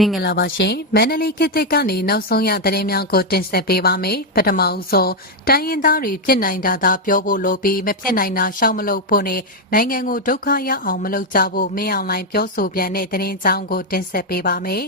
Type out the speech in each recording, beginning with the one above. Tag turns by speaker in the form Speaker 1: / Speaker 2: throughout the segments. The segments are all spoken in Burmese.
Speaker 1: မင်္ဂလာပါရှင်မန္တလေးခေတ်သစ်ကနေနောက်ဆုံးရသတင်းများကိုတင်ဆက်ပေးပါမယ်ပထမဦးဆုံးတိုင်းရင်းသားတွေဖြစ်နိုင်တာသာပြောဖို့လိုပြီးမဖြစ်နိုင်တာရှောင်မလို့ဖို့နဲ့နိုင်ငံကိုဒုက္ခရောက်အောင်မလုပ်ကြဖို့မင်းအောင်လှိုင်ပြောဆိုပြန်တဲ့သတင်းကြောင်းကိုတင်ဆက်ပေးပါမယ်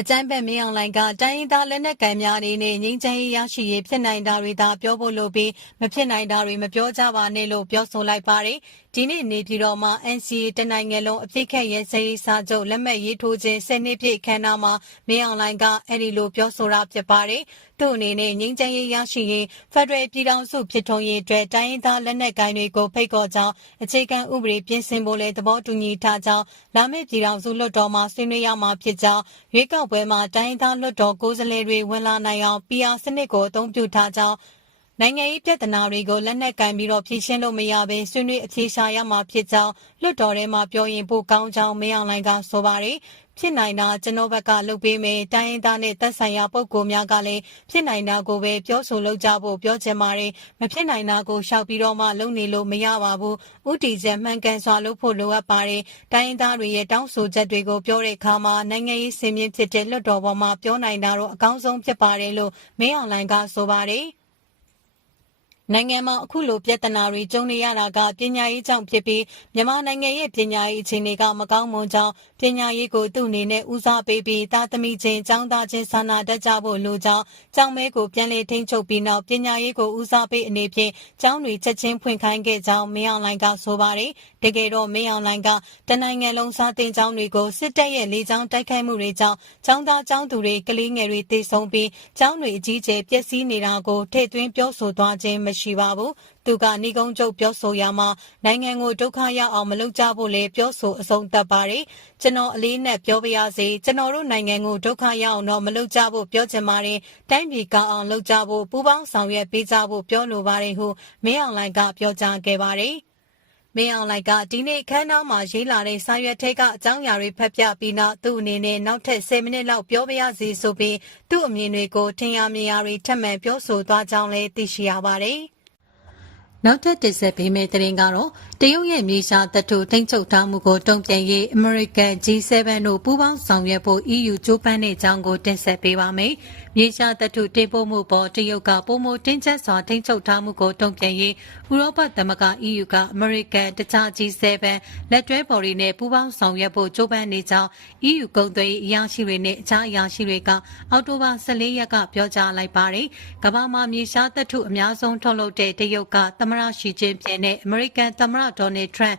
Speaker 2: အကြမ်းဖက်မင်းအောင်လှိုင်ကတိုင်းရင်းသားလက်နက်ကင်များအနေနဲ့ငြိမ်းချမ်းရေးရရှိရေးဖြစ်နိုင်တာတွေသာပြောဖို့လိုပြီးမဖြစ်နိုင်တာတွေမပြောကြပါနဲ့လို့ပြောဆိုလိုက်ပါတယ်ဒီနေ့နေပြည်တော်မှာ NCA တနိုင်ငံလုံးအပြစ်ခတ်ရဲစည်းစာချုပ်လက်မှတ်ရေးထိုးခြင်းဆယ်နှစ်ပြည့်ခမ်းနားမှာမင်းအောင်လှိုင်ကအဲ့ဒီလိုပြောဆိုတာဖြစ်ပါတယ်။သူ့အနေနဲ့ငင်းချမ်းရေးရရှိရင်ဖက်ဒရယ်ပြည်ထောင်စုဖြစ်ထွန်းရေးအတွက်တိုင်းရင်းသားလက်နက်ကိုင်တွေကိုဖိတ်ခေါ်ကြောင်းအခြေခံဥပဒေပြင်ဆင်ဖို့လည်းသဘောတူညီထားကြောင်းလာမယ့်ပြည်ထောင်စုလွှတ်တော်မှာဆွေးနွေးရမှာဖြစ်ကြောင်းရွေးကောက်ပွဲမှာတိုင်းရင်းသားလွှတ်တော်ကိုယ်စားလှယ်တွေဝင်လာနိုင်အောင် PR စနစ်ကိုအသုံးပြုထားကြောင်းနိုင်ငံရေးပြဿနာတွေကိုလက်နက်ကင်ပြီးတော့ဖြေရှင်းလို့မရဘဲဆွေးနွေးအဖြေရှာရမှာဖြစ်ကြောင်းလွှတ်တော်ထဲမှာပြောရင်ပိုကောင်းကြောင်းမင်းအောင်လှိုင်ကဆိုပါတယ်ဖြစ်နိုင်တာကျွန်တော်ဘက်ကလုပ်ပေးမယ်တိုင်းရင်းသားနဲ့သက်ဆိုင်ရာပုဂ္ဂိုလ်များကလည်းဖြစ်နိုင်တာကိုပဲပြောဆိုလုပ်ကြဖို့ပြောချင်ပါတယ်မဖြစ်နိုင်တာကိုရှောက်ပြီးတော့မှလုပ်နေလို့မရပါဘူးဥတီချက်မှန်ကန်စွာလုပ်ဖို့လိုအပ်ပါတယ်တိုင်းရင်းသားတွေရဲ့တောင်းဆိုချက်တွေကိုပြောတဲ့အခါမှာနိုင်ငံရေးစင်မြင့်ဖြစ်တဲ့လွှတ်တော်ပေါ်မှာပြောနိုင်တာတော့အကောင်းဆုံးဖြစ်ပါတယ်လို့မင်းအောင်လှိုင်ကဆိုပါတယ်နိုင်ငံမှာအခုလိုပြဿနာတွေကြုံနေရတာကပညာရေးကြောင့်ဖြစ်ပြီးမြန်မာနိုင်ငံရဲ့ပညာရေးအခြေအနေကမကောင်းမွန်ကြောင်းပညာရေးကိုသူ့အနေနဲ့ဦးစားပေးပြီးသားသမီးချင်းကျောင်းသားချင်းစာနာတတ်ကြဖို့လိုကြောင်းကျောင်းမဲကိုပြန်လည်ထိန်းချုပ်ပြီးနောက်ပညာရေးကိုဦးစားပေးအနေဖြင့်ကျောင်းတွေချက်ချင်းဖွင့်ခိုင်းခဲ့ကြောင်းမင်းအောင်လှိုင်ကဆိုပါတယ်တကယ်တော့မင်းအောင်လှိုင်ကတနိုင်ငံလုံးစာသင်ကျောင်းတွေကိုစစ်တပ်ရဲ့လေကြောင်းတိုက်ခိုက်မှုတွေကြောင့်ကျောင်းသားကျောင်းသူတွေကလေးငယ်တွေတေဆုံးပြီးကျောင်းတွေအကြီးအကျယ်ပျက်စီးနေတာကိုထည့်သွင်းပြောဆိုသွားခြင်းမမရှိပါဘူး။သူကနှီးကုန်းချုပ်ပြောဆိုရမှာနိုင်ငံကိုဒုက္ခရောက်အောင်မလုပ်ကြဖို့လေပြောဆိုအဆုံးသတ်ပါတယ်။ကျွန်တော်အလေးနဲ့ပြောပါရစေ။ကျွန်တော်တို့နိုင်ငံကိုဒုက္ခရောက်အောင်တော့မလုပ်ကြဖို့ပြောချင်ပါတယ်။တိုင်းပြည်ကောင်းအောင်လုပ်ကြဖို့ပူးပေါင်းဆောင်ရွက်ပေးကြဖို့ပြောလိုပါတယ်ဟုမင်းအောင်လှိုင်ကပြောကြားခဲ့ပါတယ်။မင်းအောင်လိုက်ကဒီနေ့ခန်းနောက်မှာရေးလာတဲ့စာရွက်ထဲကအကြောင်းအရာတွေဖတ်ပြပြီးနောက်သူ့အနေနဲ့နောက်ထပ်10မိနစ်လောက်ပြောပြရစီဆိုပြီးသူ့အမြင်တွေကိုထင်ရမြင်ရတွေထပ်မံပြောဆိုသွားကြောင်းလည်းသိရှိရပါတယ်။
Speaker 1: နောက်ထပ်တင်ဆက်ပေးမယ့်သတင်းကတော့တရုတ်ရဲ့မြေရှားတပ်ထုထိန်းချုပ်ထားမှုကိုတုံ့ပြန်ရေး American G7 တို့ပူးပေါင်းဆောင်ရွက်ဖို့ EU ကြိုးပမ်းတဲ့အကြောင်းကိုတင်ဆက်ပေးပါမယ်။မြေရှားသတ္ထုတင်ပို့မှုပေါ်တရုတ်ကပုံမတင်းကျပ်စွာထိန်းချုပ်ထားမှုကိုတုံ့ပြန်ရေးဥရောပသမဂ္ဂ EU ကအမေရိကန်တခြား G7 လက်တွဲပေါ်တွေနဲ့ပူးပေါင်းဆောင်ရွက်ဖို့ကြိုးပမ်းနေကြောင်း EU ကုန်သွယ်ရေးအရာရှိတွေနဲ့အခြားအရာရှိတွေက အောက်တိုဘာ14ရက်ကပြောကြားလိုက်ပါတယ်။ကမ္ဘာမှာမြေရှားသတ္ထုအများဆုံးထုတ်လုပ်တဲ့တရုတ်ကသမရရှီချင်းပြင်နဲ့အမေရိကန်သမရဒေါ်နယ်ထရန့်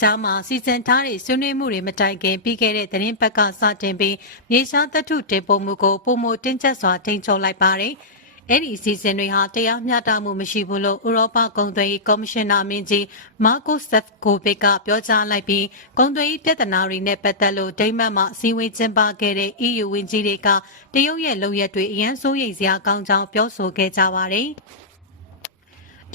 Speaker 1: ကြားမှာစီစဉ်ထားတဲ့ဆွေးနွေးမှုတွေမတိုင်ခင်ပြီးခဲ့တဲ့သတင်းပတ်ကစတင်ပြီးမြေရှားသတ္ထုတင်ပို့မှုကိုပုံမတင်းကျပ်စွာထိန်းချုပ်လိုက်ပါတယ်။အဲ့ဒီအစီအစဉ်တွေဟာတရားမျှတမှုမရှိဘူးလို့ဥရောပကုန်သွယ်ရေးကော်မရှင်နာမင်းကြီးမာကိုဆက်ကိုဗစ်ကပြောကြားလိုက်ပြီးကုန်သွယ်ရေးပြဿနာတွေနဲ့ပတ်သက်လို့ဒိမတ်မှစီဝေးကျင်းပခဲ့တဲ့ EU ဝန်ကြီးတွေကတရုတ်ရဲ့လုပ်ရက်တွေအရန်စိုးရိမ်စရာကောင်းကြောင်းပြောဆိုခဲ့ကြပါတယ်။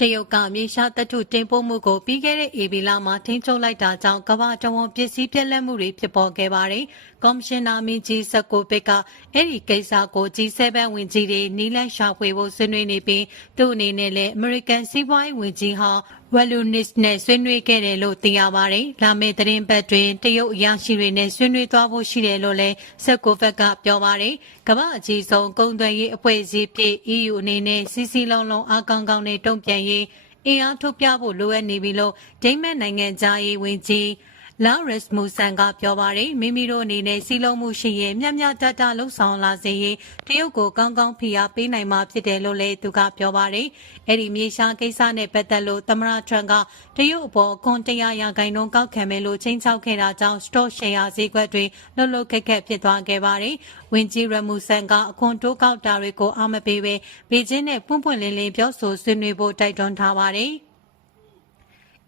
Speaker 1: တရုတ်ကမြေရှားတပ်ထုတင်ပို့မှုကိုပြီးခဲ့တဲ့ဧပြီလမှာထိန်းချုပ်လိုက်တာကြောင့်ကမ္ဘာတဝန်းပစ္စည်းပြက်လက်မှုတွေဖြစ်ပေါ်ခဲ့ပါတယ်။ကော်မရှင်နာမင်းကြီးစကိုပစ်ကအဲ့ဒီကိစ္စကို G7 ဝင်ကြီးတွေနီးလန့်ရှာဖွေဖို့ဆွေးနွေးနေပြီးသူ့အနေနဲ့လည်း American စီးပွားရေးဝင်ကြီးဟောင်းဝယ်လူနစ်နဲ့ဆွေးနွေးခဲ့တယ်လို့သိရပါတယ်။လာမယ့်သတင်းပတ်တွင်တရုတ်အရာရှိတွေနဲ့ဆွေးနွေးသွားဖို့ရှိတယ်လို့လည်းစက်ကိုဖက်က ပြောပါတယ်။ကမ္ဘာအကြီးဆုံးကုန်သွယ်ရေးအဖွဲ့အစည်းဖြစ် EU အနေနဲ့စီစီလုံးလုံးအကောင်ကောင်းနဲ့တုံ့ပြန်ရေးအင်အားထုတ်ပြဖို့လိုအပ်နေပြီလို့ဒိမတ်နိုင်ငံသားရေးဝန်ကြီးလာရက်စ်မူဆန်ကပြောပါတယ်မိမိတို့အနေနဲ့စီလုံးမှုရှိရင်မျက်မျှတတလှုပ်ဆောင်လာစေရင်တရုတ်ကိုကောင်းကောင်းဖိအားပေးနိုင်မှာဖြစ်တယ်လို့လည်းသူကပြောပါတယ်အဲ့ဒီမြေရှားကိစ္စနဲ့ပတ်သက်လို့သမရထရန်ကတရုတ်အပေါ်အခွန်တရားရာဂိုင်နှုန်းကောက်ခံမယ်လို့ချင်းချောက်ခဲ့တာကြောင့် stock share ဈေးကွက်တွေလှုပ်လှုပ်ခက်ခက်ဖြစ်သွားခဲ့ပါတယ်ဝင်ကြီးရမူဆန်ကအခွန်တိုးကောက်တာတွေကိုအာမပေးပဲဘေကျင်းနဲ့ပွန့်ပွန့်လင်းလင်းပြောဆိုဆွေးနွေးဖို့တိုက်တွန်းထားပါတယ်။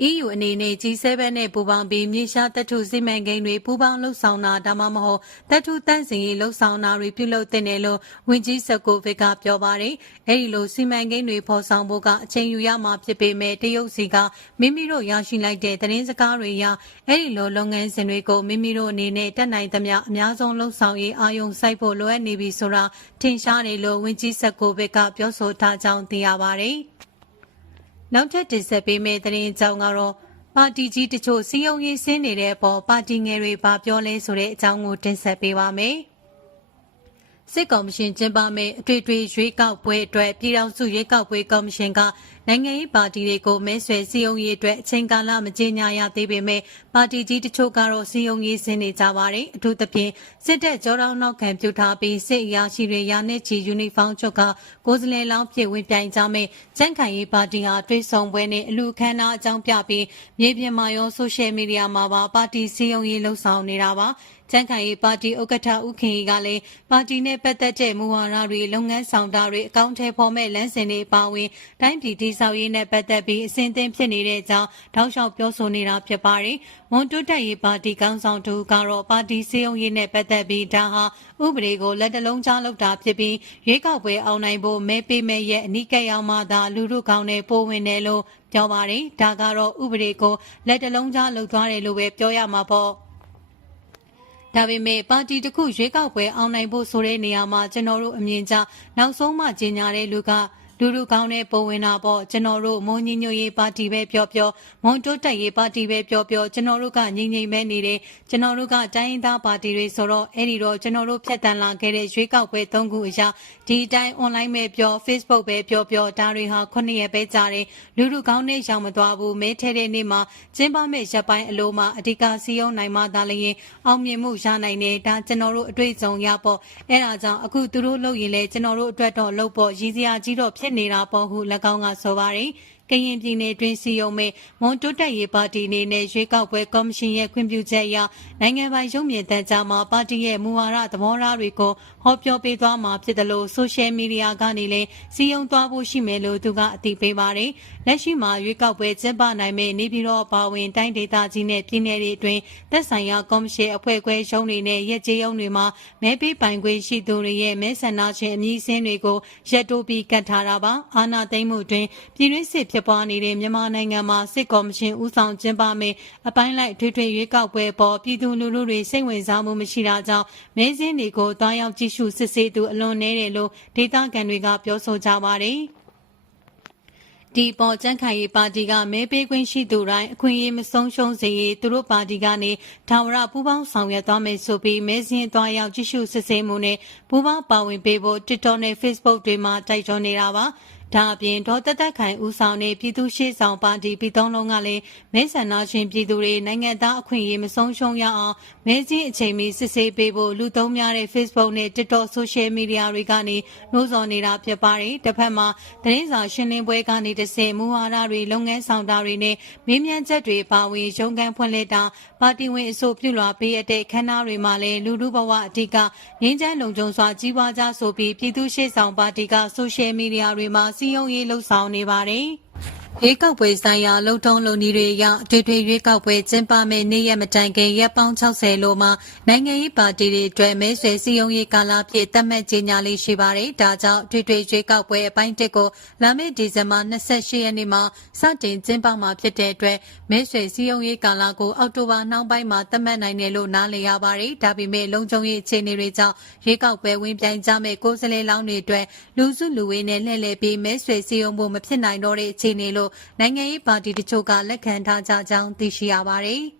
Speaker 1: EU အနေနဲ့ G7 နဲ့ပူးပေါင်းပြီးမြေရှားတပ်ထုစီမံကိန်းတွေပူးပေါင်းလှုပ်ဆောင်တာဒါမှမဟုတ်တပ်ထုတန့်စင်ရေးလှုပ်ဆောင်တာတွေပြုလုပ်သင့်တယ်လို့ဝန်ကြီးစကိုဗစ်ကပြောပါတယ်။အဲဒီလိုစီမံကိန်းတွေပေါ်ဆောင်ဖို့ကအချိန်ယူရမှာဖြစ်ပေမဲ့တရုတ်စီကမိမိတို့ရရှိလိုက်တဲ့သတင်းစကားတွေအရအဲဒီလိုလုပ်ငန်းစဉ်တွေကိုမိမိတို့အနေနဲ့တက်နိုင်သမျှအများဆုံးလှုပ်ဆောင်ရေးအာရုံစိုက်ဖို့လိုအပ်နေပြီဆိုတာထင်ရှားတယ်လို့ဝန်ကြီးစကိုဗစ်ကပြောဆိုထားကြောင်းသိရပါတယ်။နောက်ထပ်တင်ဆက်ပေးမယ့်သတင်းအကြောင်းကတော့ပါတီကြီးတချို့စီယုံရေးဆင်းနေတဲ့အပေါ်ပါတီငယ်တွေဘာပြောလဲဆိုတဲ့အကြောင်းကိုတင်ဆက်ပေးပါမယ်။စစ်ကော်မရှင်ကျင်းပမယ့်အထွေထွေရွေးကောက်ပွဲအတွက်ပြည်ထောင်စုရွေးကောက်ပွဲကော်မရှင်ကနိုင်ငံရေးပါတီတွေကိုမဲဆွယ်စည်းရုံးရေးအတွက်အချိန်ကာလမကြေညာရသေးပေမဲ့ပါတီကြီးတချို့ကတော့စည်းရုံးရေးဆင်းနေကြပါတယ်အထူးသဖြင့်စစ်တပ်ကြောတောင်းနောက်ခံပြုထားပြီးစစ်အရာရှိတွေရာနဲ့ချီယူနီဖောင်းချုပ်ကကိုယ်စလဲလောင်းဖြစ်ဝင်ပြိုင်ကြမဲ့ကြံ့ခိုင်ရေးပါတီဟာတွဲဆောင်ပွဲနဲ့အလူခမ်းနားအကြောင်းပြပြီးမြေပြင်မှာရောဆိုရှယ်မီဒီယာမှာပါပါတီစည်းရုံးရေးလှုပ်ဆောင်နေတာပါကျန်းခိုင်ရေးပါတီဥက္ကဋ္ဌဦးခင်ကြီးကလည်းပါတီနဲ့ပတ်သက်တဲ့မူဝါဒတွေလုပ်ငန်းဆောင်တာတွေအကောင့်ထဲပေါ်မဲ့လမ်းစဉ်တွေပါဝင်တိုင်းပြည်တည်ဆောက်ရေးနဲ့ပတ်သက်ပြီးအစဉ်အသင့်ဖြစ်နေတဲ့အကြောင်းတောက်လျှောက်ပြောဆိုနေတာဖြစ်ပါတယ်။မွန်တိုးတက်ရေးပါတီကောင်းဆောင်သူကတော့ပါတီစည်းရုံးရေးနဲ့ပတ်သက်ပြီးဒါဟာဥပဒေကိုလက်တလုံးချလောက်တာဖြစ်ပြီးရွေးကောက်ပွဲအောင်နိုင်ဖို့မဲပေးမဲ့ရဲ့အနိကရောက်မှသာလူလူကောင်းတဲ့ပိုးဝင်တယ်လို့ပြောပါတယ်။ဒါကတော့ဥပဒေကိုလက်တလုံးချလောက်သွားတယ်လို့ပဲပြောရမှာပေါ့။ဒါပေမဲ့ပါတီတစ်ခုရွေးကောက်ပွဲအောင်နိုင်ဖို့ဆိုတဲ့နေရာမှာကျွန်တော်တို့အမြင်ကြနောက်ဆုံးမှကြီးညာတဲ့လူကလူလူကောင်းတဲ့ပုံဝင်တာပေါ့ကျွန်တော်တို့မွန်ညညရေးပါတီပဲပြောပြောမွန်တိုးတက်ရေးပါတီပဲပြောပြောကျွန်တော်တို့ကငြိမ်ငြိမ်ပဲနေတယ်ကျွန်တော်တို့ကတိုင်းရင်းသားပါတီတွေဆိုတော့အဲ့ဒီတော့ကျွန်တော်တို့ဖြတ်တန်းလာခဲ့တဲ့ရွေးကောက်ပွဲ၃ခုအရာဒီအတိုင်း online ပဲပြော Facebook ပဲပြောပြောဒါတွေဟာခုနှစ်ရက်ပဲကြာတယ်လူလူကောင်းတဲ့ရောင်မသွားဘူးမဲထဲတဲ့နေ့မှာကျင်းပမဲ့ရပ်ပိုင်းအလိုမှာအဓိကစီယုံနိုင်မှသာလျှင်အောင်မြင်မှုရနိုင်တယ်ဒါကျွန်တော်တို့အတွေ့အကြုံရပေါ့အဲ့ဒါကြောင့်အခုသူတို့လုပ်ရင်လဲကျွန်တော်တို့အတွက်တော့လုပ်ပေါ့ရည်စရာကြီးတော့ဖြစ်နေတာပေါ်ဟု၎င်းကဆိုပါတယ်။ကရင်ပြည်နယ်တွင်စီယုံမဲ့မွန်တိုးတက်ရေးပါတီအနေနဲ့ရွေးကောက်ပွဲကော်မရှင်ရဲ့ခွင့်ပြုချက်အရနိုင်ငံပိုင်ရုပ်မြင်သံကြားမှာပါတီရဲ့မူဝါဒသဘောထားတွေကိုဟောပြောပေးသွားမှာဖြစ်တယ်လို့ဆိုရှယ်မီဒီယာကနေလည်းစီယုံသွားဖို့ရှိမယ်လို့သူကအသိပေးပါတယ်။လက်ရှိမှာရွေးကောက်ပွဲကျင်းပနိုင်မယ့်နေပြည်တော်ပါဝင်တိုင်းဒေသကြီးနဲ့ပြည်နယ်တွေအတွင်းသက်ဆိုင်ရာကော်မရှင်အဖွဲ့ခွဲရုံးတွေနဲ့ရက်ကြေးရုံးတွေမှာမဲပေးပိုင်ခွင့်ရှိသူတွေရဲ့မဲဆန္ဒရှင်အမည်စင်းတွေကိုရက်တိုးပြီးကတ်ထားတာပါ။အာဏာသိမ်းမှုတွင်ပြည်တွင်းစစ်ဖြစ်ဖြစ်ပွားနေတဲ့မြန်မာနိုင်ငံမှာစစ်ကော်မရှင်ဦးဆောင်ကျင်းပမယ့်အပိုင်းလိုက်ထွေထွေရွေးကောက်ပွဲပေါ်ပြည်သူလူထုတွေစိတ်ဝင်စားမှုမရှိတာကြောင့်မဲဆင်းတွေကိုတွားရောက်ကြည့်ရှုစစ်ဆေးသူအလွန်နည်းတယ်လို့ဒေသခံတွေကပြောဆိုကြပါတယ်။ဒီပေါ်ကြန့်ခိုင်ရေးပါတီကမဲပေးခွင့်ရှိသူတိုင်းအခွင့်အရေးမဆုံးရှုံးစေရေးသူတို့ပါတီကနေဒါဝရပူးပေါင်းဆောင်ရွက်သွားမယ်ဆိုပြီးမဲစင်းသွားရောက်ကြည့်ရှုစစ်ဆေးမှုနဲ့ပူးပေါင်းပါဝင်ပေးဖို့ TikTok နဲ့ Facebook တွေမှာတိုက်တွန်းနေတာပါဒါအပြင်ဒေါ်တက်တက်ခိုင်ဦးဆောင်တဲ့ပြည်သူ့ရှေ့ဆောင်ပါတီပြည်သုံးလုံးကလည်းမဲဆန္ဒရှင်ပြည်သူတွေနိုင်ငံသားအခွင့်အရေးမဆုံးရှုံးရအောင်မဲချင်းအချိန်မီစစ်ဆေးပေးဖို့လူသုံးများတဲ့ Facebook နဲ့ TikTok Social Media တွေကနေနှိုးဆော်နေတာဖြစ်ပါတယ်။တစ်ဖက်မှာသတင်းစာရှင်းလင်းပွဲကနေတဆင့်မူဝါဒတွေလုပ်ငန်းဆောင်တာတွေနဲ့မေးမြန်းချက်တွေပါဝင်ရုံးခန်းဖွင့်လှစ်တာပါတီဝင်အဆိုပြုလွှာပေးရတဲ့ခန်းသားတွေမှာလည်းလူလူဘဝအဓိကငင်းချမ်းလုံခြုံစွာကြီးပွားကြဆိုပြီးပြည်သူ့ရှေ့ဆောင်ပါတီက Social Media တွေမှာစည်းရုံးရေးလှုပ်ဆောင်နေပါတယ်။ရွေးကောက်ပွဲဆိုင်ရာလုံထုံးလုံနည်းတွေအရအထွေထွေရွေးကောက်ပွဲကျင်းပမယ့်နေ့ရက်မတိုင်ခင်ရက်ပေါင်း60လိုမှာနိုင်ငံရေးပါတီတွေအတွက်မဲဆွယ်စည်းရုံးရေးကာလဖြစ်သတ်မှတ်ကြေညာလေးရှိပါတယ်။ဒါကြောင့်ထွေထွေရွေးကောက်ပွဲအပိုင်းတစ်ကိုလာမယ့်ဒီဇင်ဘာ28ရက်နေ့မှာစတင်ကျင်းပမှာဖြစ်တဲ့အတွက်မဲဆွယ်စည်းရုံးရေးကာလကိုအောက်တိုဘာနှောင်းပိုင်းမှာသတ်မှတ်နိုင်တယ်လို့နားလည်ရပါတယ်။ဒါပေမဲ့လုံခြုံရေးအခြေအနေတွေကြောင့်ရွေးကောက်ပွဲဝင်ပြိုင်ကြမယ့်ကိုယ်စားလှယ်လောင်းတွေအတွက်လူစုလူဝေးနဲ့လှည့်လည်ပြီးမဲဆွယ်စည်းရုံးဖို့မဖြစ်နိုင်တော့တဲ့အခြေအနေလို့လို့နိုင်ငံရေးပါတီတချို့ကလက်ခံထားကြကြောင်းသိရှိရပါတယ်။